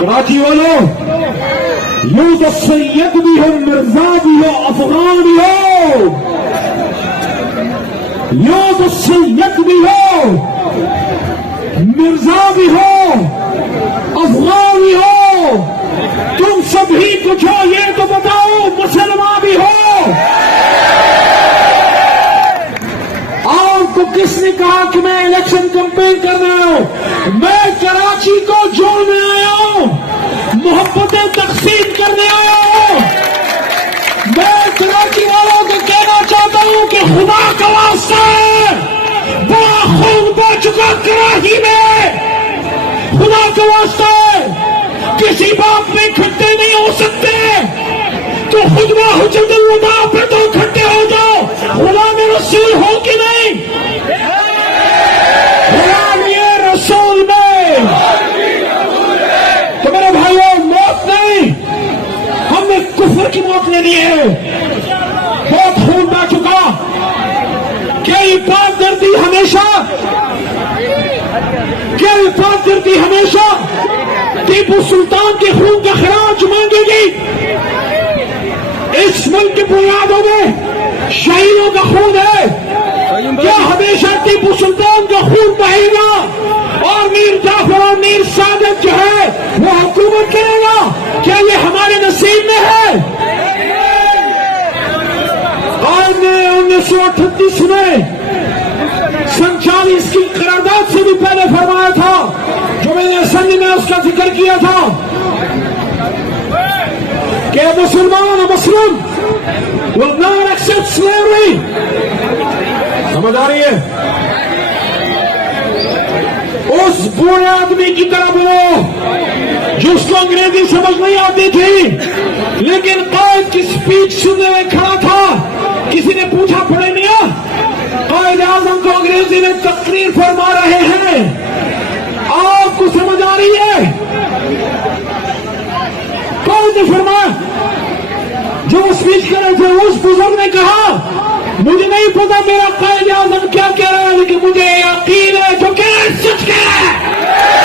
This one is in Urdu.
کراچی والوں، یوں تو سید بھی ہو، مرزا بھی ہو، افغان بھی ہو، یوں تو سید بھی ہو، مرزا بھی ہو، افغان بھی ہو، تم سبھی کچھ ہو، یہ تو بتاؤ مسلمان بھی ہو؟ آپ کو کس نے کہا کہ میں الیکشن کمپین کر رہا ہوں؟ میں کراچی کو جوڑنے آیا ہوں، محبتیں تقسیم کرنے آیا ہوں۔ میں کراچی والوں کو کہنا چاہتا ہوں کہ خدا کا واسطہ ہے، بڑا خون بہ چکا کراچی میں، خدا کا واسطہ ہے، کسی بات میں اکٹھے نہیں ہو سکتے تو خطبہ حجت الوداع پہ تو اکٹھے ہو جاؤ۔ غلام رسول ہو کہ نہیں؟ غلام رسول میں تو میرے بھائیوں موت نہیں، ہم نے کفر کی موت لینی ہے، بہت خون بہ چکا۔ کئی پاک دردی ہمیشہ ٹیپو سلطان کے خون کا خراج مانگے گی۔ اس ملک کی بنیادوں میں شہیدوں کا خون ہے، کیا ہمیشہ ٹیپو سلطان کا خون بہے گا اور میر جعفر اور میر سعادت جو ہے وہ حکومت کرے گا؟ کیا یہ ہمارے نصیب میں ہے؟ قائد نے 1938 میں 47 کی قرارداد سے بھی پہلے فرمایا تھا، جو میں نے اسمبلی میں اس کا ذکر کیا تھا کہ مسلمان مسلم will not accept slavery۔ سمجھ آ رہی ہے؟ اس بوڑھے آدمی کی طرح بولو جس کو انگریزی سمجھ نہیں آتی تھی لیکن قائد کی سپیچ سننے میں کھڑا تھا۔ کسی نے پوچھا پڑے میاں قائد اعظم کو انگریزی میں تقریر فرما رہے ہیں، آپ کو سمجھ آ رہی ہے؟ قائد نے فرمایا، جو اسپیچ کر رہے تھے اس بزرگ نے کہا مجھے نہیں پتا میرا قائد اعظم کیا کہہ رہا ہے لیکن مجھے یقین ہے جو کہہ رہا ہے سچ کہہ رہا ہے۔